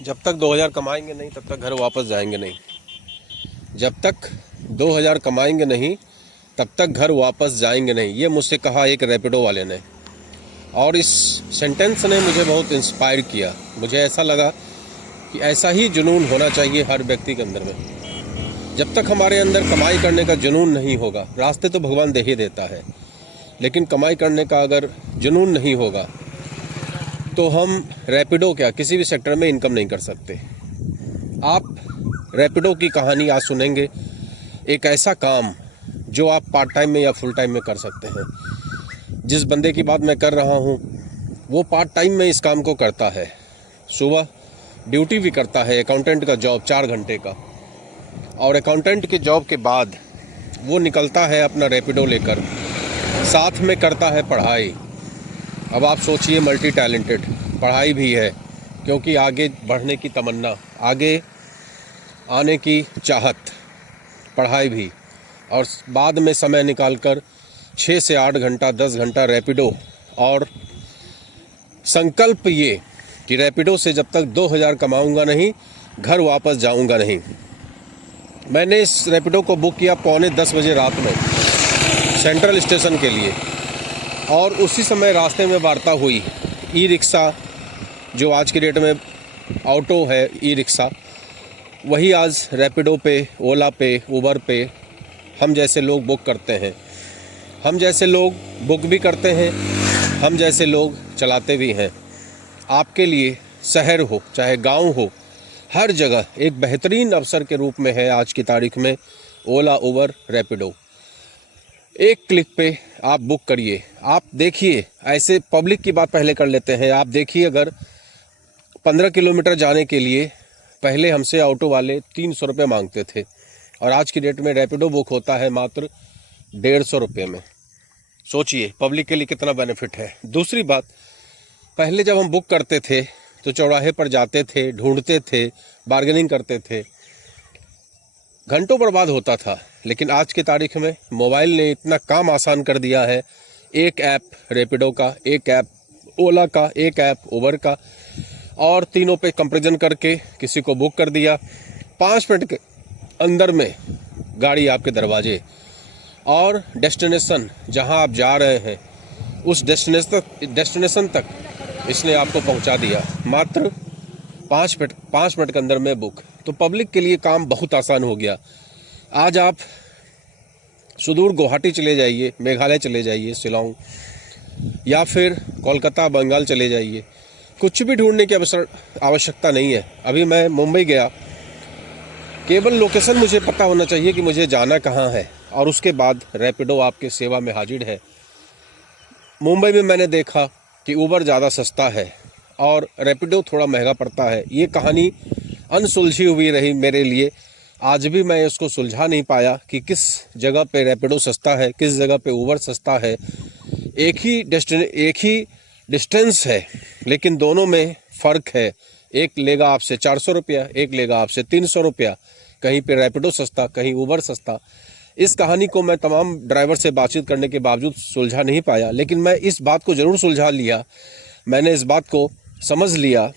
जब तक 2000 कमाएंगे नहीं तब तक घर वापस जाएंगे नहीं। जब तक 2000 कमाएंगे नहीं तब तक घर वापस जाएंगे नहीं, ये मुझसे कहा एक रैपिडो वाले ने। और इस सेंटेंस ने मुझे बहुत इंस्पायर किया। मुझे ऐसा लगा कि ऐसा ही जुनून होना चाहिए हर व्यक्ति के अंदर में। जब तक हमारे अंदर कमाई करने का जुनून नहीं होगा, रास्ते तो भगवान दे ही देता है, लेकिन कमाई करने का अगर जुनून नहीं होगा तो हम रैपिडो क्या किसी भी सेक्टर में इनकम नहीं कर सकते। आप रैपिडो की कहानी आज सुनेंगे, एक ऐसा काम जो आप पार्ट टाइम में या फुल टाइम में कर सकते हैं। जिस बंदे की बात मैं कर रहा हूँ वो पार्ट टाइम में इस काम को करता है, सुबह ड्यूटी भी करता है, अकाउंटेंट का जॉब 4 घंटे का, और अकाउंटेंट के जॉब के बाद वो निकलता है अपना रैपिडो लेकर, साथ में करता है पढ़ाई। अब आप सोचिए, मल्टी टैलेंटेड, पढ़ाई भी है क्योंकि आगे बढ़ने की तमन्ना, आगे आने की चाहत, पढ़ाई भी, और बाद में समय निकालकर 6 से 8 घंटा 10 घंटा रैपिडो। और संकल्प ये कि रैपिडो से जब तक 2000 कमाऊंगा नहीं, घर वापस जाऊंगा नहीं। मैंने इस रैपिडो को बुक किया 9:45 बजे रात में सेंट्रल स्टेशन के लिए, और उसी समय रास्ते में वार्ता हुई। ई रिक्शा, जो आज की डेट में ऑटो है, ई रिक्शा, वही आज रैपिडो पे, ओला पे, उबर पे हम जैसे लोग बुक करते हैं। हम जैसे लोग बुक भी करते हैं, हम जैसे लोग चलाते भी हैं। आपके लिए शहर हो चाहे गांव हो, हर जगह एक बेहतरीन अवसर के रूप में है आज की तारीख में ओला, उबर, रैपिडो। एक क्लिक पे आप बुक करिए। आप देखिए, ऐसे पब्लिक की बात पहले कर लेते हैं। आप देखिए, अगर 15 किलोमीटर जाने के लिए पहले हमसे ऑटो वाले 300 रुपये मांगते थे, और आज की डेट में रैपिडो बुक होता है मात्र 150 रुपये में। सोचिए पब्लिक के लिए कितना बेनिफिट है। दूसरी बात, पहले जब हम बुक करते थे तो चौराहे पर जाते थे, ढूंढते थे, बार्गेनिंग करते थे, घंटों बर्बाद होता था। लेकिन आज की तारीख में मोबाइल ने इतना काम आसान कर दिया है। एक ऐप रैपिडो का, एक ऐप ओला का, एक ऐप उबर का, और तीनों पे कंपैरिजन करके किसी को बुक कर दिया। 5 मिनट के अंदर में गाड़ी आपके दरवाजे, और डेस्टिनेशन जहां आप जा रहे हैं उस डेस्टिनेशन तक इसने आपको पहुंचा दिया मात्र 5 मिनट के अंदर में बुक। तो पब्लिक के लिए काम बहुत आसान हो गया। आज आप सुदूर गुवाहाटी चले जाइए, मेघालय चले जाइए, शिलोंग, या फिर कोलकाता, बंगाल चले जाइए, कुछ भी ढूंढने की आवश्यकता नहीं है। अभी मैं मुंबई गया, केवल लोकेशन मुझे पता होना चाहिए कि मुझे जाना कहाँ है, और उसके बाद रैपिडो आपके सेवा में हाजिर है। मुंबई में मैंने देखा कि उबर ज़्यादा सस्ता है और रैपिडो थोड़ा महंगा पड़ता है। ये कहानी अनसुलझी हुई रही मेरे लिए। आज भी मैं इसको सुलझा नहीं पाया कि किस जगह पे रैपिडो सस्ता है, किस जगह पे उबर सस्ता है। एक ही डिस्टेंस है, लेकिन दोनों में फ़र्क है। एक लेगा आपसे 400 रुपया, एक लेगा आपसे 300 रुपया। कहीं पे रैपिडो सस्ता, कहीं उबर सस्ता। इस कहानी को मैं तमाम ड्राइवर से बातचीत करने के बावजूद सुलझा नहीं पाया, लेकिन मैं इस बात को ज़रूर सुलझा लिया। मैंने इस बात को समझ लिया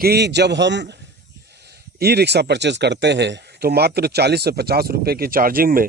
कि जब हम ई रिक्शा परचेज़ करते हैं तो मात्र 40 से 50 रुपये की चार्जिंग में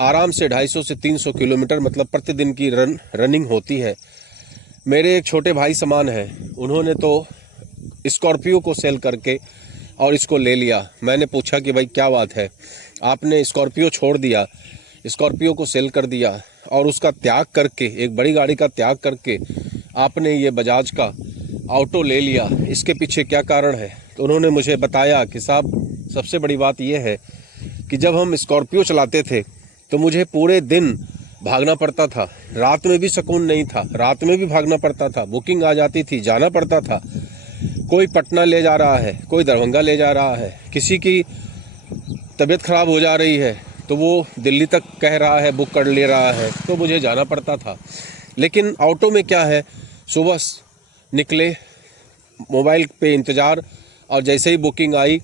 आराम से 250 से 300 किलोमीटर मतलब प्रतिदिन की रनिंग होती है। मेरे एक छोटे भाई समान हैं, उन्होंने तो स्कॉर्पियो को सेल करके और इसको ले लिया। मैंने पूछा कि भाई क्या बात है, आपने स्कॉर्पियो छोड़ दिया, स्कॉर्पियो को सेल कर दिया और उसका त्याग करके, एक बड़ी गाड़ी का त्याग करके आपने ये बजाज का ऑटो ले लिया, इसके पीछे क्या कारण है? तो उन्होंने मुझे बताया कि साहब, सबसे बड़ी बात यह है कि जब हम स्कॉर्पियो चलाते थे तो मुझे पूरे दिन भागना पड़ता था, रात में भी सुकून नहीं था, रात में भी भागना पड़ता था, बुकिंग आ जाती थी, जाना पड़ता था। कोई पटना ले जा रहा है, कोई दरभंगा ले जा रहा है, किसी की तबीयत ख़राब हो जा रही है तो वो दिल्ली तक कह रहा है, बुक कर ले रहा है, तो मुझे जाना पड़ता था। लेकिन ऑटो में क्या है, सुबह निकले, मोबाइल पे इंतज़ार, और जैसे ही बुकिंग आई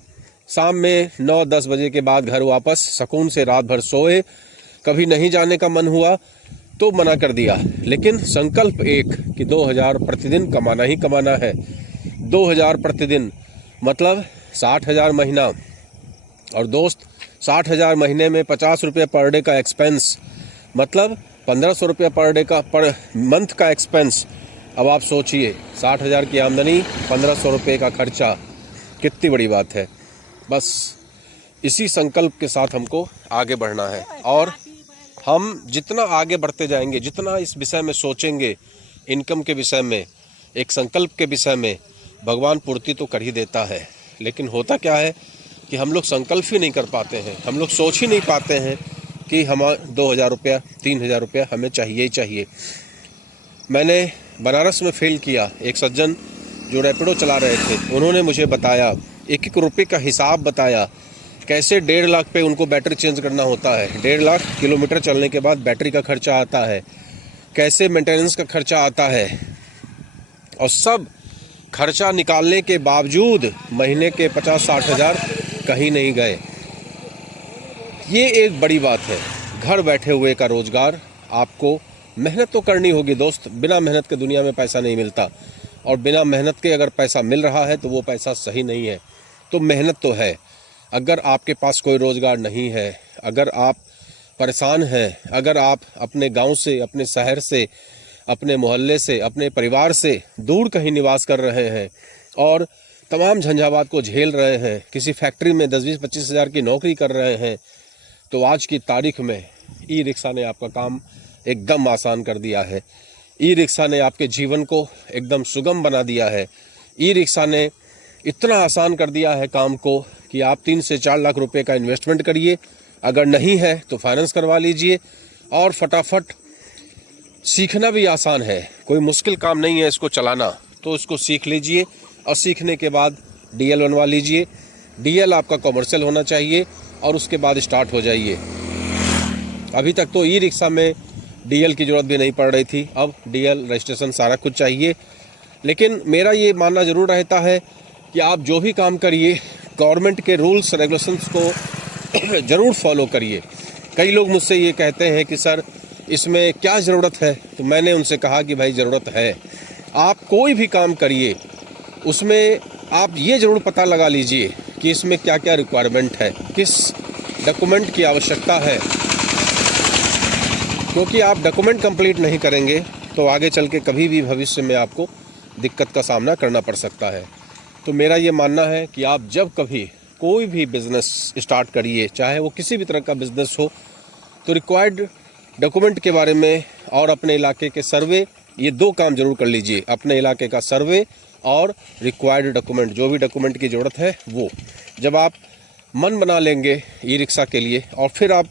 शाम में 9-10 बजे के बाद घर वापस, सुकून से रात भर सोए। कभी नहीं जाने का मन हुआ तो मना कर दिया, लेकिन संकल्प एक कि 2000 प्रतिदिन कमाना ही कमाना है। 2000 प्रतिदिन मतलब 60,000 महीना। और दोस्त 60,000 महीने में 50 रुपये पर डे का एक्सपेंस, मतलब 1500 रुपये पर डे का पर मंथ का एक्सपेंस। अब आप सोचिए 60,000 की आमदनी, 1500 रुपये का खर्चा, कितनी बड़ी बात है। बस इसी संकल्प के साथ हमको आगे बढ़ना है। और हम जितना आगे बढ़ते जाएंगे, जितना इस विषय में सोचेंगे, इनकम के विषय में, एक संकल्प के विषय में, भगवान पूर्ति तो कर ही देता है। लेकिन होता क्या है कि हम लोग संकल्प ही नहीं कर पाते हैं, हम लोग सोच ही नहीं पाते हैं कि हम 2,000 रुपया 3,000 रुपया हमें चाहिए ही चाहिए। मैंने बनारस में फेल किया। एक सज्जन जो रैपिडो चला रहे थे, उन्होंने मुझे बताया, एक एक रुपये का हिसाब बताया, कैसे 1.5 लाख पे उनको बैटरी चेंज करना होता है, 1.5 लाख किलोमीटर चलने के बाद बैटरी का खर्चा आता है, कैसे मेंटेनेंस का खर्चा आता है, और सब खर्चा निकालने के बावजूद महीने के 50-60 हज़ार कहीं नहीं गए। ये एक बड़ी बात है। घर बैठे हुए का रोजगार, आपको मेहनत तो करनी होगी दोस्त। बिना मेहनत के दुनिया में पैसा नहीं मिलता, और बिना मेहनत के अगर पैसा मिल रहा है तो वो पैसा सही नहीं है। तो मेहनत तो है। अगर आपके पास कोई रोजगार नहीं है, अगर आप परेशान हैं, अगर आप अपने गांव से, अपने शहर से, अपने मोहल्ले से, अपने परिवार से दूर कहीं निवास कर रहे हैं और तमाम झंझावात को झेल रहे हैं, किसी फैक्ट्री में 10-20-25 हज़ार की नौकरी कर रहे हैं, तो आज की तारीख में ई रिक्शा ने आपका काम एकदम आसान कर दिया है। ई रिक्शा ने आपके जीवन को एकदम सुगम बना दिया है। ई रिक्शा ने इतना आसान कर दिया है काम को कि आप 3 से 4 लाख रुपए का इन्वेस्टमेंट करिए, अगर नहीं है तो फाइनेंस करवा लीजिए, और फटाफट सीखना भी आसान है। कोई मुश्किल काम नहीं है इसको चलाना, तो इसको सीख लीजिए और सीखने के बाद डीएल बनवा लीजिए। डीएल आपका कॉमर्शियल होना चाहिए और उसके बाद स्टार्ट हो जाइए। अभी तक तो ई रिक्शा में डीएल की ज़रूरत भी नहीं पड़ रही थी, अब डीएल रजिस्ट्रेशन सारा कुछ चाहिए। लेकिन मेरा ये मानना ज़रूर रहता है कि आप जो भी काम करिए, गवर्नमेंट के रूल्स रेगुलेशंस को ज़रूर फॉलो करिए। कई लोग मुझसे ये कहते हैं कि सर इसमें क्या ज़रूरत है, तो मैंने उनसे कहा कि भाई ज़रूरत है। आप कोई भी काम करिए, उसमें आप ये ज़रूर पता लगा लीजिए कि इसमें क्या क्या रिक्वायरमेंट है, किस डॉक्यूमेंट की आवश्यकता है, क्योंकि आप डॉक्यूमेंट कंप्लीट नहीं करेंगे तो आगे चल के कभी भी भविष्य में आपको दिक्कत का सामना करना पड़ सकता है। तो मेरा ये मानना है कि आप जब कभी कोई भी बिज़नेस स्टार्ट करिए, चाहे वो किसी भी तरह का बिज़नेस हो, तो रिक्वायर्ड डॉक्यूमेंट के बारे में और अपने इलाके के सर्वे, ये 2 काम जरूर कर लीजिए। अपने इलाके का सर्वे और रिक्वायर्ड डॉक्यूमेंट, जो भी डॉक्यूमेंट की ज़रूरत है वो। जब आप मन बना लेंगे ई रिक्शा के लिए और फिर आप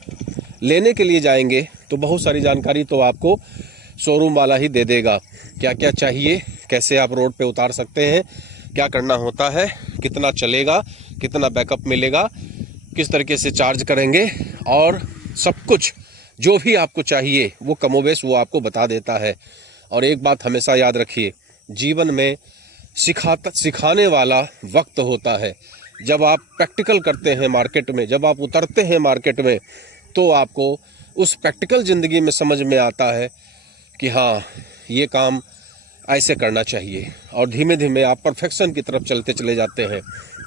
लेने के लिए जाएंगे, तो बहुत सारी जानकारी तो आपको शोरूम वाला ही दे देगा। क्या क्या चाहिए, कैसे आप रोड पे उतार सकते हैं, क्या करना होता है, कितना चलेगा, कितना बैकअप मिलेगा, किस तरीके से चार्ज करेंगे, और सब कुछ जो भी आपको चाहिए वो कमोबेश वो आपको बता देता है। और एक बात हमेशा याद रखिए, जीवन में सिखाने वाला वक्त होता है। जब आप प्रैक्टिकल करते हैं मार्केट में, जब आप उतरते हैं मार्केट में, तो आपको उस प्रैक्टिकल ज़िंदगी में समझ में आता है कि हाँ ये काम ऐसे करना चाहिए, और धीमे धीमे आप परफेक्शन की तरफ चलते चले जाते हैं।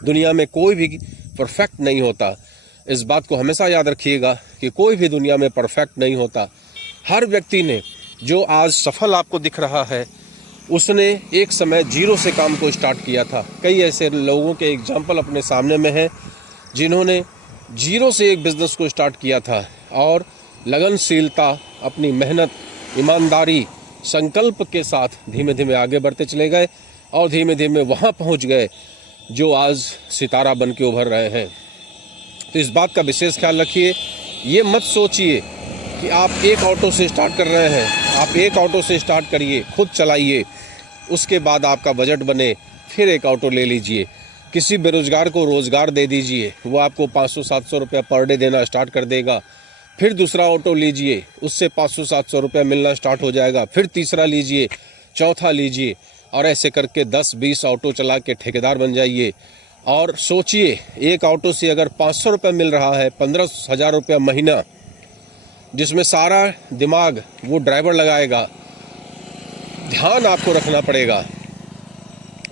दुनिया में कोई भी परफेक्ट नहीं होता, इस बात को हमेशा याद रखिएगा कि कोई भी दुनिया में परफेक्ट नहीं होता। हर व्यक्ति ने, जो आज सफल आपको दिख रहा है, उसने एक समय जीरो से काम को स्टार्ट किया था। कई ऐसे लोगों के एग्जाम्पल अपने सामने में हैं जिन्होंने जीरो से एक बिज़नेस को स्टार्ट किया था, और लगनशीलता, अपनी मेहनत, ईमानदारी, संकल्प के साथ धीमे धीमे आगे बढ़ते चले गए और धीमे धीमे वहाँ पहुँच गए जो आज सितारा बन के उभर रहे हैं। तो इस बात का विशेष ख्याल रखिए। ये मत सोचिए कि आप एक ऑटो से स्टार्ट कर रहे हैं, आप एक ऑटो से स्टार्ट करिए, खुद चलाइए, उसके बाद आपका बजट बने, फिर एक ऑटो ले लीजिए। किसी बेरोजगार को रोज़गार दे दीजिए, वो आपको 500-700 रुपया पर डे देना स्टार्ट कर देगा। फिर दूसरा ऑटो लीजिए, उससे 500-700 रुपया मिलना स्टार्ट हो जाएगा। फिर तीसरा लीजिए, चौथा लीजिए, और ऐसे करके 10-20 ऑटो चला के ठेकेदार बन जाइए। और सोचिए, एक ऑटो से अगर 500 रुपये मिल रहा है, 15,000 रुपया महीना, जिसमें सारा दिमाग वो ड्राइवर लगाएगा, ध्यान आपको रखना पड़ेगा।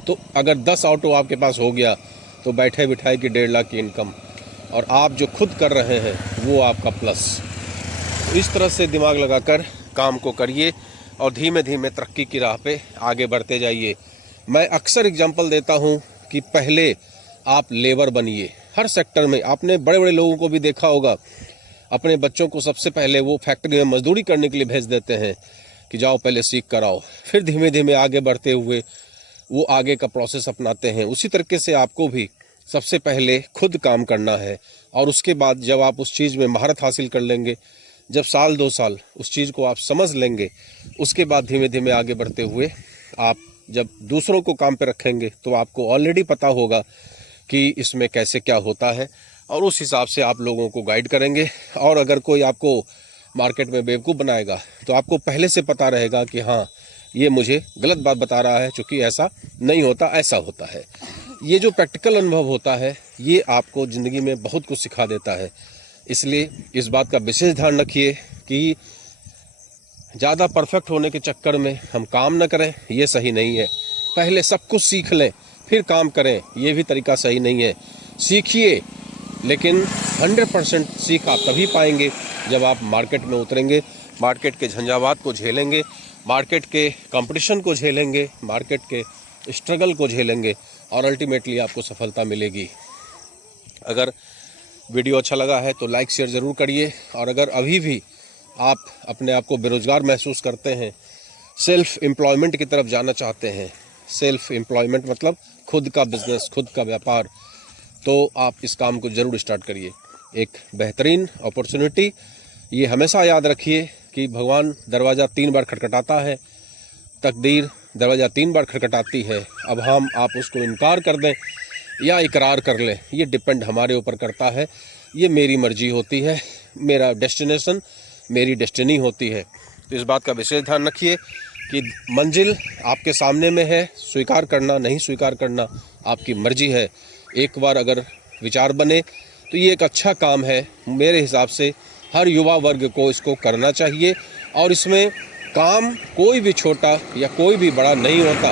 तो अगर 10 ऑटो आपके पास हो गया तो बैठे बिठाए की 1.5 लाख की इनकम, और आप जो खुद कर रहे हैं वो आपका प्लस। तो इस तरह से दिमाग लगाकर काम को करिए और धीमे धीमे तरक्की की राह पे आगे बढ़ते जाइए। मैं अक्सर एग्जांपल देता हूँ कि पहले आप लेबर बनिए। हर सेक्टर में आपने बड़े बड़े लोगों को भी देखा होगा, अपने बच्चों को सबसे पहले वो फैक्ट्री में मजदूरी करने के लिए भेज देते हैं कि जाओ पहले सीख कर आओ, फिर धीमे धीमे आगे बढ़ते हुए वो आगे का प्रोसेस अपनाते हैं। उसी तरीके से आपको भी सबसे पहले खुद काम करना है, और उसके बाद जब आप उस चीज़ में महारत हासिल कर लेंगे, जब साल 2 साल उस चीज़ को आप समझ लेंगे, उसके बाद धीमे धीमे आगे बढ़ते हुए आप जब दूसरों को काम पे रखेंगे तो आपको ऑलरेडी पता होगा कि इसमें कैसे क्या होता है, और उस हिसाब से आप लोगों को गाइड करेंगे। और अगर कोई आपको मार्केट में बेवकूफ़ बनाएगा तो आपको पहले से पता रहेगा कि हाँ, ये मुझे गलत बात बता रहा है, क्योंकि ऐसा नहीं होता, ऐसा होता है। ये जो प्रैक्टिकल अनुभव होता है ये आपको ज़िंदगी में बहुत कुछ सिखा देता है। इसलिए इस बात का विशेष ध्यान रखिए कि ज़्यादा परफेक्ट होने के चक्कर में हम काम न करें, ये सही नहीं है। पहले सब कुछ सीख लें फिर काम करें, ये भी तरीका सही नहीं है। सीखिए, लेकिन 100% सीख आप तभी पाएंगे जब आप मार्केट में उतरेंगे, मार्केट के झंझावात को झेलेंगे, मार्केट के कंपटीशन को झेलेंगे, मार्केट के स्ट्रगल को झेलेंगे, और अल्टीमेटली आपको सफलता मिलेगी। अगर वीडियो अच्छा लगा है तो लाइक शेयर ज़रूर करिए, और अगर अभी भी आप अपने आप को बेरोज़गार महसूस करते हैं, सेल्फ एम्प्लॉयमेंट की तरफ जाना चाहते हैं, सेल्फ एम्प्लॉयमेंट मतलब खुद का बिजनेस, खुद का व्यापार, तो आप इस काम को ज़रूर स्टार्ट करिए। एक बेहतरीन अपॉर्चुनिटी। ये हमेशा याद रखिए कि भगवान दरवाज़ा 3 बार खटखटाता है, तकदीर दरवाज़ा 3 बार खटखटाती है। अब हम आप उसको इनकार कर दें या इकरार कर लें, ये डिपेंड हमारे ऊपर करता है। ये मेरी मर्जी होती है, मेरा डेस्टिनेशन, मेरी डेस्टिनी होती है। तो इस बात का विशेष ध्यान रखिए कि मंजिल आपके सामने में है, स्वीकार करना नहीं स्वीकार करना आपकी मर्जी है। एक बार अगर विचार बने तो ये एक अच्छा काम है। मेरे हिसाब से हर युवा वर्ग को इसको करना चाहिए, और इसमें काम कोई भी छोटा या कोई भी बड़ा नहीं होता।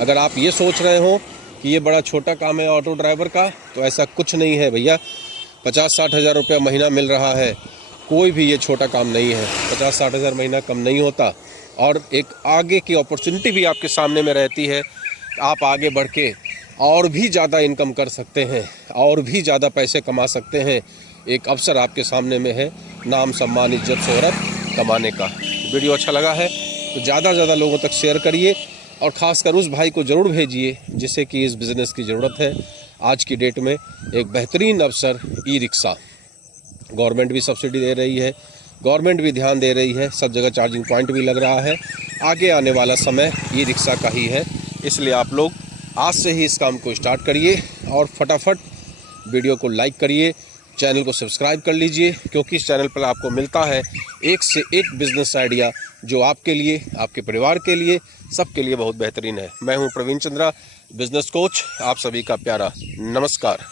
अगर आप ये सोच रहे हो कि ये बड़ा छोटा काम है ऑटो ड्राइवर का, तो ऐसा कुछ नहीं है भैया। 50-60 हज़ार रुपया महीना मिल रहा है, कोई भी ये छोटा काम नहीं है। 50-60 हज़ार महीना कम नहीं होता, और एक आगे की अपॉर्चुनिटी भी आपके सामने में रहती है। आप आगे बढ़ के और भी ज़्यादा इनकम कर सकते हैं, और भी ज़्यादा पैसे कमा सकते हैं। एक अवसर आपके सामने में है, नाम, सम्मान, इज्जत, शोहरत कमाने का। वीडियो अच्छा लगा है तो ज़्यादा से ज़्यादा लोगों तक शेयर करिए, और ख़ासकर उस भाई को ज़रूर भेजिए जिसे कि इस बिज़नेस की ज़रूरत है। आज की डेट में एक बेहतरीन अवसर ई रिक्शा, गवर्नमेंट भी सब्सिडी दे रही है, गवर्नमेंट भी ध्यान दे रही है, सब जगह चार्जिंग पॉइंट भी लग रहा है। आगे आने वाला समय ई रिक्शा का ही है, इसलिए आप लोग आज से ही इस काम को स्टार्ट करिए, और फटाफट वीडियो को लाइक करिए, चैनल को सब्सक्राइब कर लीजिए, क्योंकि इस चैनल पर आपको मिलता है एक से एक बिजनेस आइडिया जो आपके लिए, आपके परिवार के लिए, सबके लिए बहुत बेहतरीन है। मैं हूं प्रवीण चंद्रा, बिजनेस कोच, आप सभी का प्यारा नमस्कार।